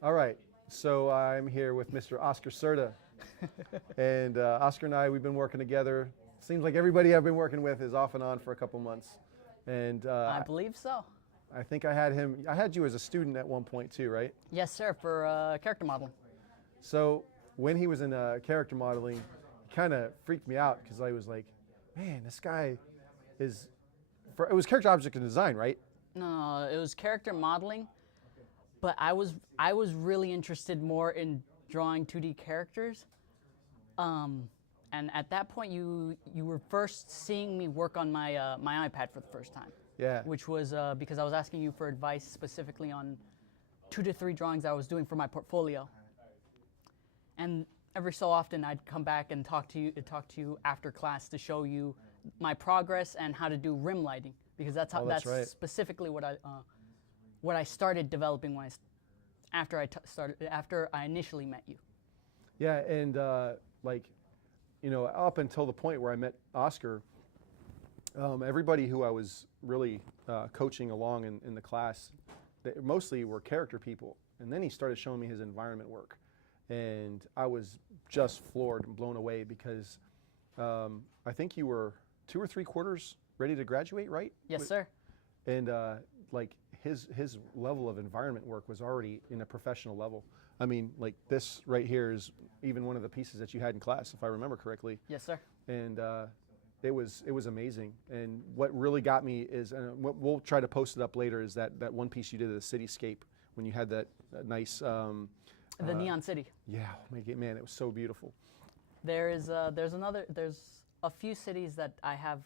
All right, so I'm here with Mr. Oscar Cerda, and Oscar and I, we've been working together. Seems like everybody I've been working with is off and on for a couple months, and I believe so. I think I had you as a student at one point too, right? Yes, sir, for character modeling. So when he was in character modeling, it kind of freaked me out because I was like, man, this guy is. It was character object and design, right? No, it was character modeling, but I was really interested more in drawing 2D characters. And at that point, you were first seeing me work on my my iPad for the first time. Yeah. Which was because I was asking you for advice specifically on 2 to 3 drawings I was doing for my portfolio. And every so often, I'd come back and talk to you after class to show you my progress and how to do rim lighting, because that's right. specifically what I started developing when after I initially met you. Yeah, and like, you know, up until the point where I met Oscar, everybody who I was really coaching along in the class, they mostly were character people. And then he started showing me his environment work. And I was just floored and blown away because I think you were 2 or 3 quarters ready to graduate, right? Yes, sir. And like his level of environment work was already in a professional level. I mean, like this right here is even one of the pieces that you had in class, if I remember correctly. Yes, sir. And it was amazing. And what really got me is, and we'll try to post it up later, is that one piece you did of the cityscape when you had that nice. The Neon City. Yeah, man, it was so beautiful. There's a few cities that I have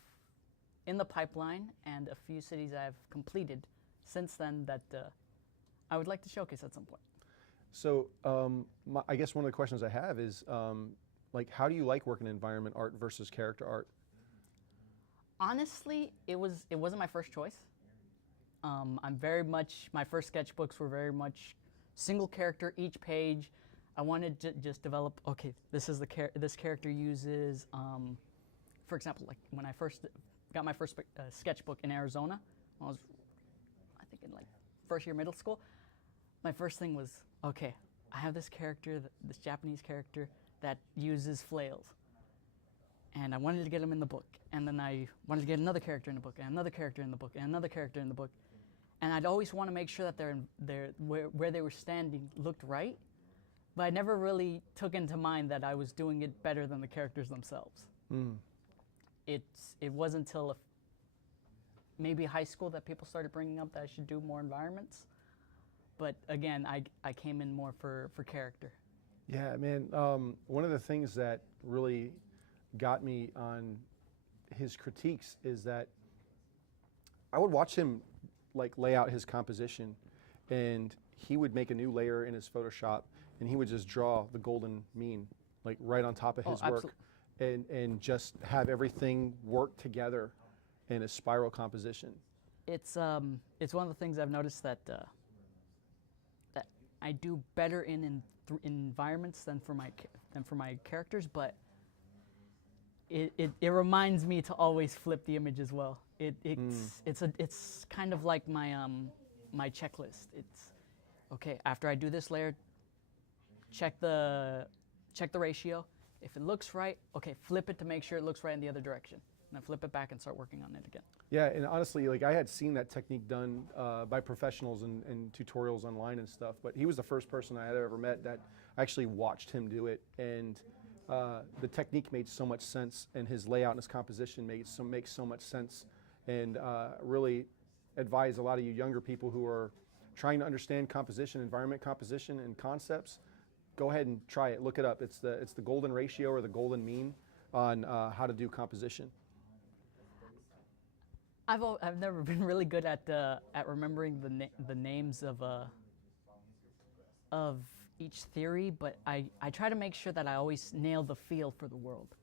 in the pipeline and a few cities I've completed since then that I would like to showcase at some point. So I guess one of the questions I have is, like, how do you like working in environment art versus character art? Honestly, it wasn't my first choice. My first sketchbooks were very much single character, each page. I wanted to just develop, okay, this character uses, for example, like when I first got my first sketchbook in Arizona, when I was, I think, in like first year middle school, my first thing was, okay, I have this character, this Japanese character that uses flails. And I wanted to get him in the book. And then I wanted to get another character in the book, and another character in the book, and another character in the book. And I'd always want to make sure that where they were standing looked right, but I never really took into mind that I was doing it better than the characters themselves. Mm. It wasn't until maybe high school that people started bringing up that I should do more environments. But again, I came in more for character. Yeah, man. One of the things that really got me on his critiques is that I would watch him like lay out his composition, and he would make a new layer in his Photoshop, and he would just draw the golden mean like right on top of his work, and just have everything work together in a spiral composition. It's one of the things I've noticed that that I do better in environments than for my characters, but it reminds me to always flip the image as well. It's kind of like my my checklist. It's okay, after I do this layer, check the ratio. If it looks right, okay, flip it to make sure it looks right in the other direction. And then flip it back and start working on it again. Yeah, and honestly, like I had seen that technique done by professionals and tutorials online and stuff, but he was the first person I had ever met that actually watched him do it, and the technique made so much sense, and his layout and his composition makes so much sense, and really advise a lot of you younger people who are trying to understand composition, environment composition, and concepts. Go ahead and try it. Look it up. It's the golden ratio or the golden mean on how to do composition. I've never been really good at remembering the names of each theory, but I try to make sure that I always nail the feel for the world.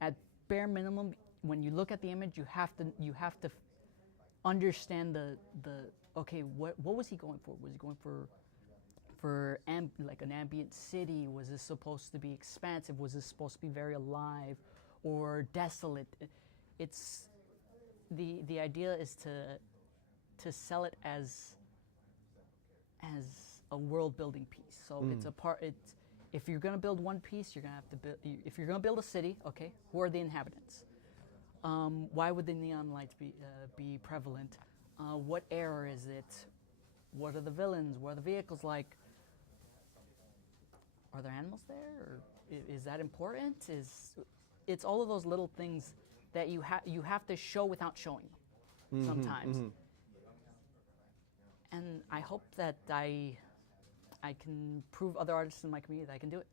At bare minimum, when you look at the image, you have to understand the okay, what was he going for? Was he going for like an ambient city? Was this supposed to be expansive? Was this supposed to be very alive or desolate? It's the idea is to sell it as a world building piece. So it's a part. It's if you're going to build one piece, you're going to have to build. If you're going to build a city, okay, who are the inhabitants? Why would the neon lights be prevalent? What era is it? What are the villains? What are the vehicles like? Are there animals there? Or is that important? It's all of those little things that you have to show without showing them sometimes. And I hope that I can prove other artists in my community that I can do it.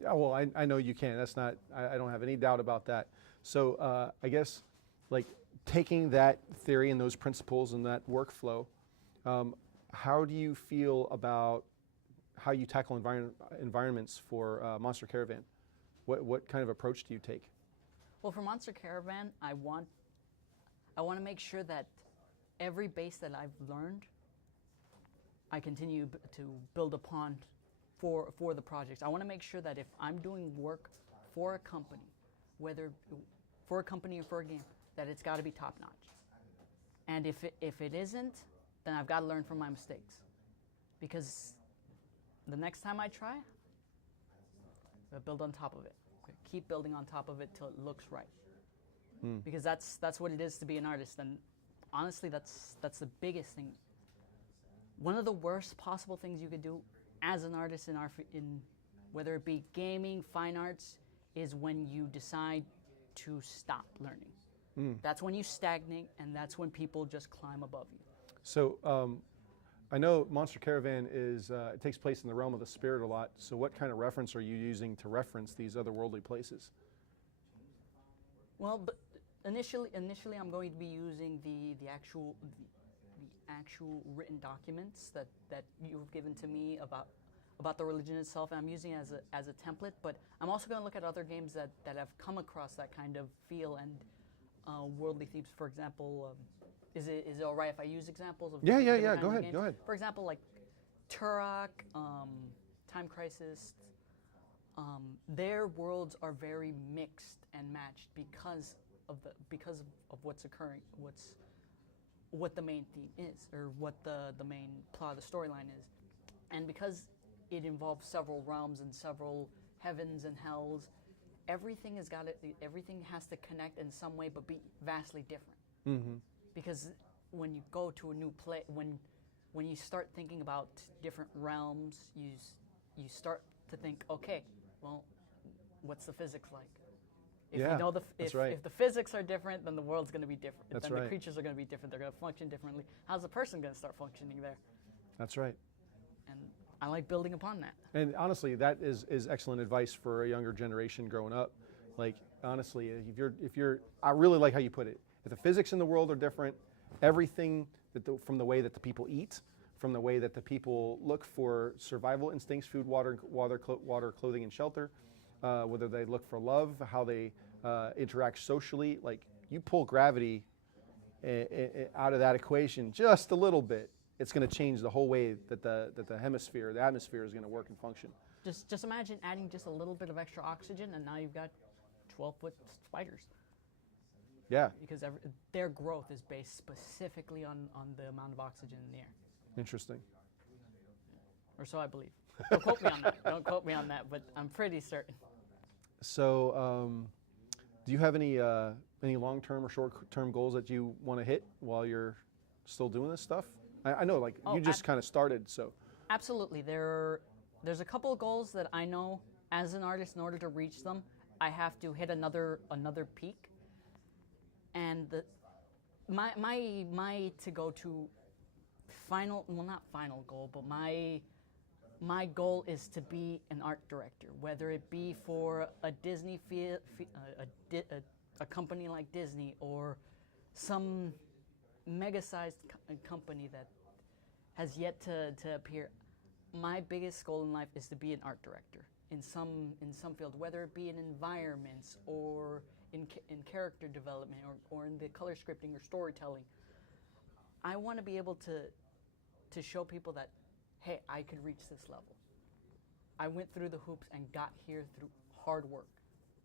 Yeah, well, I know you can. That's not. I don't have any doubt about that. So I guess, like taking that theory and those principles and that workflow, how do you feel about how you tackle environments for Monster Caravan? What kind of approach do you take? Well, for Monster Caravan, I want to make sure that every base that I've learned, I continue to build upon for the projects. I want to make sure that if I'm doing work for a company, whether for a company or for a game, that it's got to be top notch. And if it isn't, then I've got to learn from my mistakes, because the next time I try, I'll build on top of it. Okay, keep building on top of it till it looks right. Because that's what it is to be an artist. And honestly, that's the biggest thing. One of the worst possible things you could do as an artist in whether it be gaming, fine arts, is when you decide to stop learning. That's when you stagnate, and that's when people just climb above you. So I know Monster Caravan it takes place in the realm of the spirit a lot. So what kind of reference are you using to reference these otherworldly places? Well, but initially I'm going to be using the actual written documents that you've given to me about the religion itself, and I'm using it as a template. But I'm also going to look at other games that have come across that kind of feel and worldly themes. For example, is it all right if I use examples of Yeah. different Go kinds of ahead. games? Go ahead. For example, like Turok, Time Crisis. Their worlds are very mixed and matched because of what's occurring, what the main theme is, or what the main plot of the storyline is, and because it involves several realms and several heavens and hells, everything has to connect in some way, but be vastly different. Because when you go to a new place, when you start thinking about different realms, you start to think, okay, well, what's the physics like? If Yeah, you know that's right. if the physics are different, then the world's going to be different. That's then right. the creatures are going to be different. They're going to function differently. How's the person going to start functioning there? That's right. And I like building upon that. And honestly, that is excellent advice for a younger generation growing up. Like, honestly, if you're, I really like how you put it. If the physics in the world are different, everything from the way that the people eat, from the way that the people look for survival instincts, food, water, clothing, and shelter, whether they look for love, how they interact socially, like you pull gravity out of that equation just a little bit, it's going to change the whole way that the atmosphere is going to work and function. Just imagine adding just a little bit of extra oxygen, and now you've got 12-foot spiders. Yeah. Because their growth is based specifically on the amount of oxygen in the air. Interesting. Or so I believe. Don't quote me on that. Don't quote me on that, but I'm pretty certain. So, do you have any long-term or short-term goals that you want to hit while you're still doing this stuff? I know, like you just kind of started, so. Absolutely. There's a couple of goals that I know as an artist, in order to reach them, I have to hit another peak. And my to go to final, well, not final goal, but my goal is to be an art director, whether it be for a Disney a company like Disney, or some mega-sized company that has yet to appear. My biggest goal in life is to be an art director in some field, whether it be in environments or in character development or in the color scripting or storytelling. I want to be able to show people that, hey, I could reach this level. I went through the hoops and got here through hard work,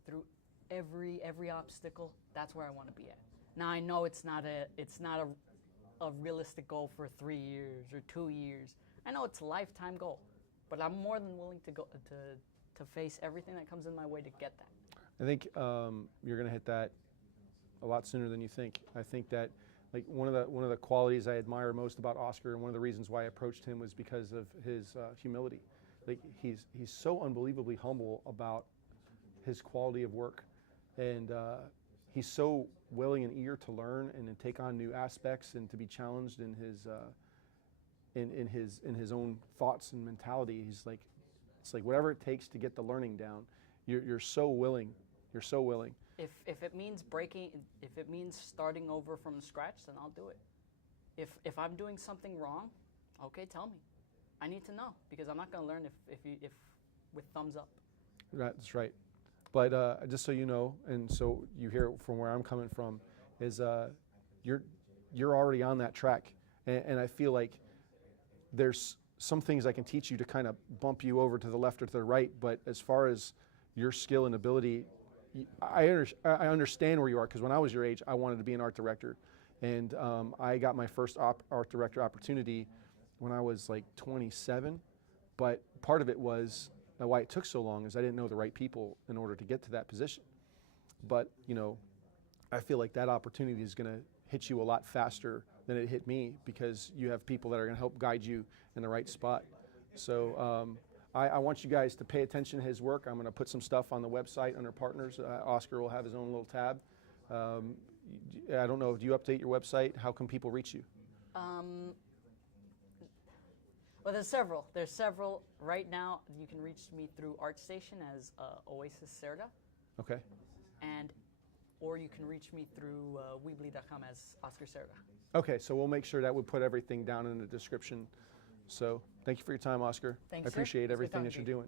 through every obstacle. That's where I want to be at. Now I know it's not a realistic goal for 3 years or 2 years. I know it's a lifetime goal, but I'm more than willing to go to face everything that comes in my way to get that. I think you're going to hit that a lot sooner than you think. I think that like one of the qualities I admire most about Oscar, and one of the reasons why I approached him, was because of his humility. Like he's so unbelievably humble about his quality of work, and he's so willing and eager to learn and to take on new aspects and to be challenged in his own thoughts and mentality. He's like, it's like whatever it takes to get the learning down. You're so willing. You're so willing. If it means if it means starting over from scratch, then I'll do it. If I'm doing something wrong, okay, tell me. I need to know, because I'm not going to learn if with thumbs up. That's right. But just so you know, and so you hear from where I'm coming from, is you're already on that track, and I feel like there's some things I can teach you to kind of bump you over to the left or to the right. But as far as your skill and ability, I understand where you are, because when I was your age, I wanted to be an art director, and I got my first art director opportunity when I was like 27. But part of it was why it took so long is I didn't know the right people in order to get to that position. But you know, I feel like that opportunity is going to hit you a lot faster than it hit me, because you have people that are going to help guide you in the right spot. So I want you guys to pay attention to his work. I'm going to put some stuff on the website under partners. Oscar will have his own little tab. I don't know, do you update your website? How can people reach you? Well, there's several. There's several. Right now, you can reach me through ArtStation as Oasis Cerda. Okay. Or you can reach me through Weebly.com as Oscar Cerda. Okay, so we'll make sure that we put everything down in the description. So thank you for your time, Oscar. Thanks, I appreciate sir. It's good everything talking that to you're you. doing.